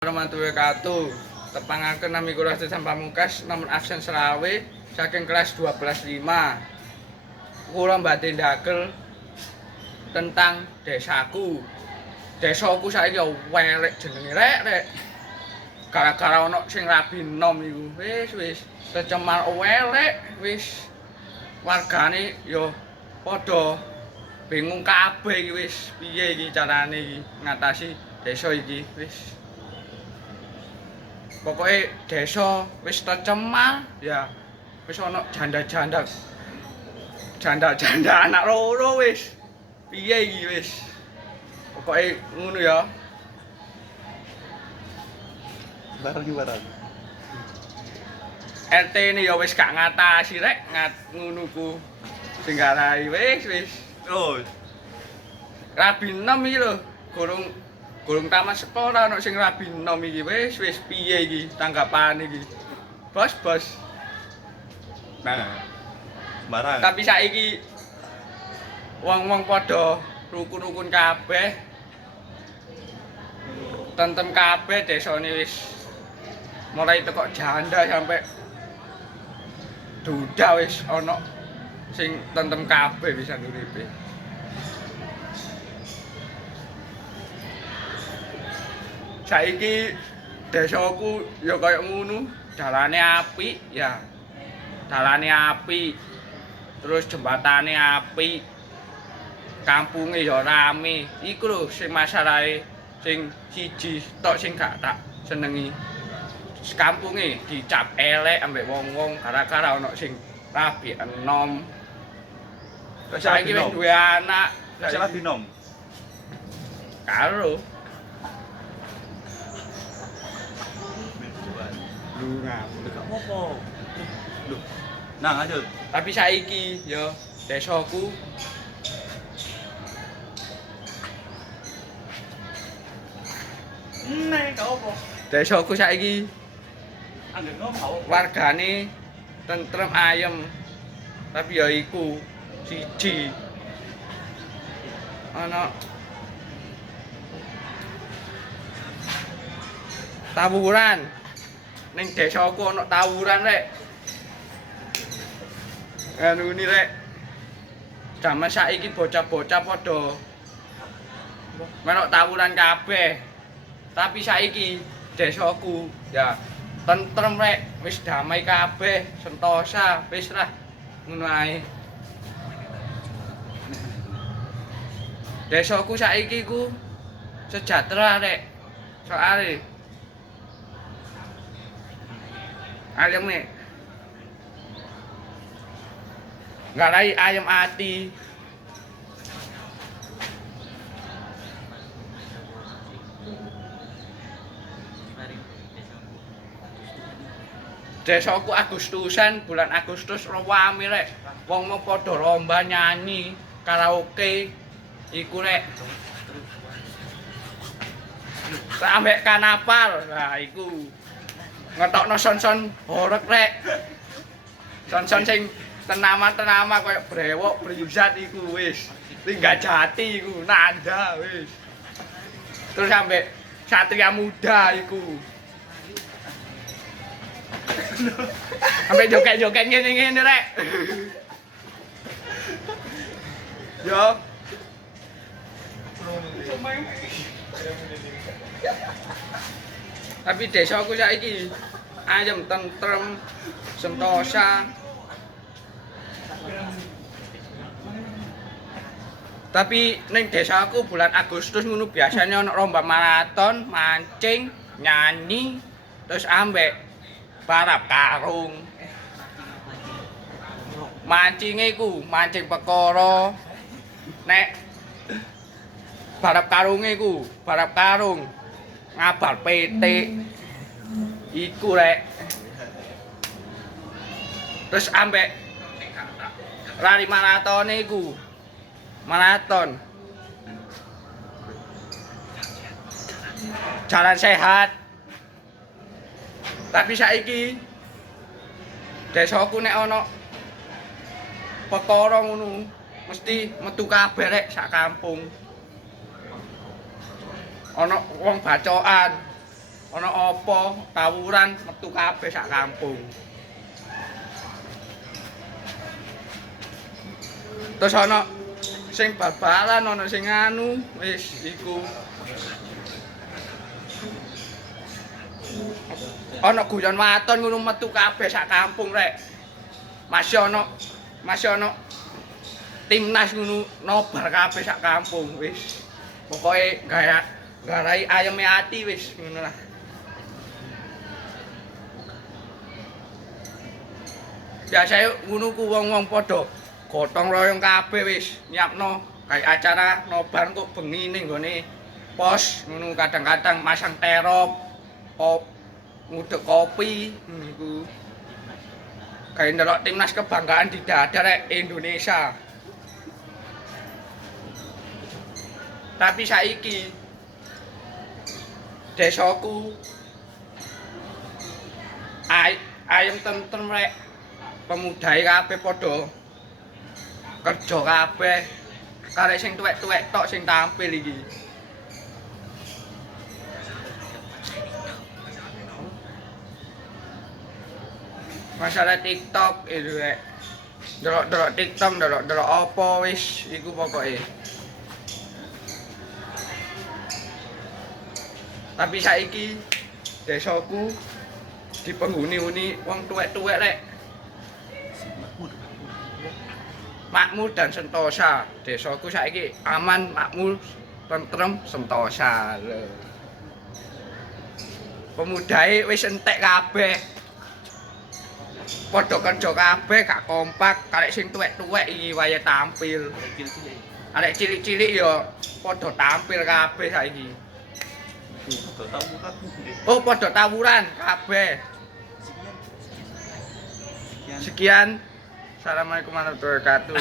Warahmatullahi wabarakatuh. Tepangaken nami kula Sesan Pamungkas nomor absen selawe saking kelas 12.5. Kula badhe ndakel tentang desaku. Desaku saiki welek jenenge rek. Gara-gara ana sing rabi nom iku. Wis kecemar welek wis. Wargane yo padha bingung kabeh iki wis. Piye iki carane iki ngatasi desa iki wis. Pokoknya desa wis tercemar ya wis ana janda-janda anak loro wis piye iki wis pokoke ngono ya barang RT ini ya wis gak ngatasi rek ngono ku sing garai wis terus rabi 6 iki lho Gurung tamat sekolah ana sing rabi nom iki wis piye iki tanggapane iki. Bos. Nah, sembarang. Tapi saiki wong-wong padha rukun-rukun kabeh. Tentem kabeh desane wis mulai teko janda sampai duda wis ana sing tentem kabeh bisa uripe. Saiki desaku ya kaya ngono, dalane apik ya. Dalane apik. Terus jembatane apik. Kampunge ya rame. Iku lho sing masalahe sing siji tok sing gak tak senengi. Kampunge dicap elek ambek wong-wong gara-gara ana sing rabi enom. Saiki wis duwe anak, Salah binom. karo Lu ngambek apa? Lu. Nah, lanjut. tapi saiki ya desaku Apa? desaku saiki Anggere ngopo? wargane tentrem ayem tapi ya iku siji ana tawuran ning desaku ana tawuran rek anu ini rek jaman saiki bocah-bocah padha melok tawuran kabeh tapi saiki desaku ya tentrem rek wis damai kabeh sentosa wis lah ngono ae desaku saiki ku sejahtera rek soale ayam nih ngarai ayam ati desaku Agustusan bulan Agustus rame rek wong mau padha lomba nyanyi karaoke iku rek ambek kanapal nah iku ngetokno son-son horeg rek son-son sing tenama-tenama koyo brewok briyuzat iku wis tinggal jati iku nanda wis terus ambek Satria Muda iku ambek joget-joget ngene-ngene rek yo tapi desaku saiki ayem tentrem sentosa tapi ning desaku bulan Agustus ngono biasanya ana lomba maraton mancing nyanyi terus ambek balap karung mancinge iku mancing perkara nek balap karunge iku balap karung ngabar PT iku rek terus ambek lari maraton iku maraton jalan sehat tapi saiki desaku nek ana perkara ngono mesti metu kabeh rek sak kampung ana wong bacokan ana apa tawuran metu kabeh sak kampung. Terus ana sing bal-balan, ana sing anu, wis iku. Ana guyon waton ngono metu kabeh sak kampung rek. Masih ana timnas ngono nobar kabeh sak kampung wis. Pokoke garai ayeme ati wis ngono lah. Biasane ngono ku wong-wong padha gotong royong kabeh wis nyiapno gawe acara nobar kok bengi ning gone pos ngono kadang-kadang masang terop, ngudek kopi niku. Kayak ndelok timnas kebanggaan di dada rek Indonesia. Tapi saiki desaku ayem tentrem rek. Pemudahe kabeh padha kerja kabeh. Karek sing tuwek-tuwek tok sing tampil iki. Masalah TikTok itu rek. Delok-delok TikTok, delok-delok apa wis iku pokoke. Tapi saiki desaku dipenghuni-huni wong tuwek-tuwek rek. Makmur dan sentosa. Desaku saiki aman, makmur, tentrem, sentosa. Pemudahe wis entek kabeh. Padha kerja kabeh gak kompak, karek sing tuwek-tuwek iki wayahe tampil. Arek cilik-cilik ya padha tampil kabeh saiki. Oh, padha tawuran kabeh. Sekian. Assalamualaikum warahmatullahi wabarakatuh.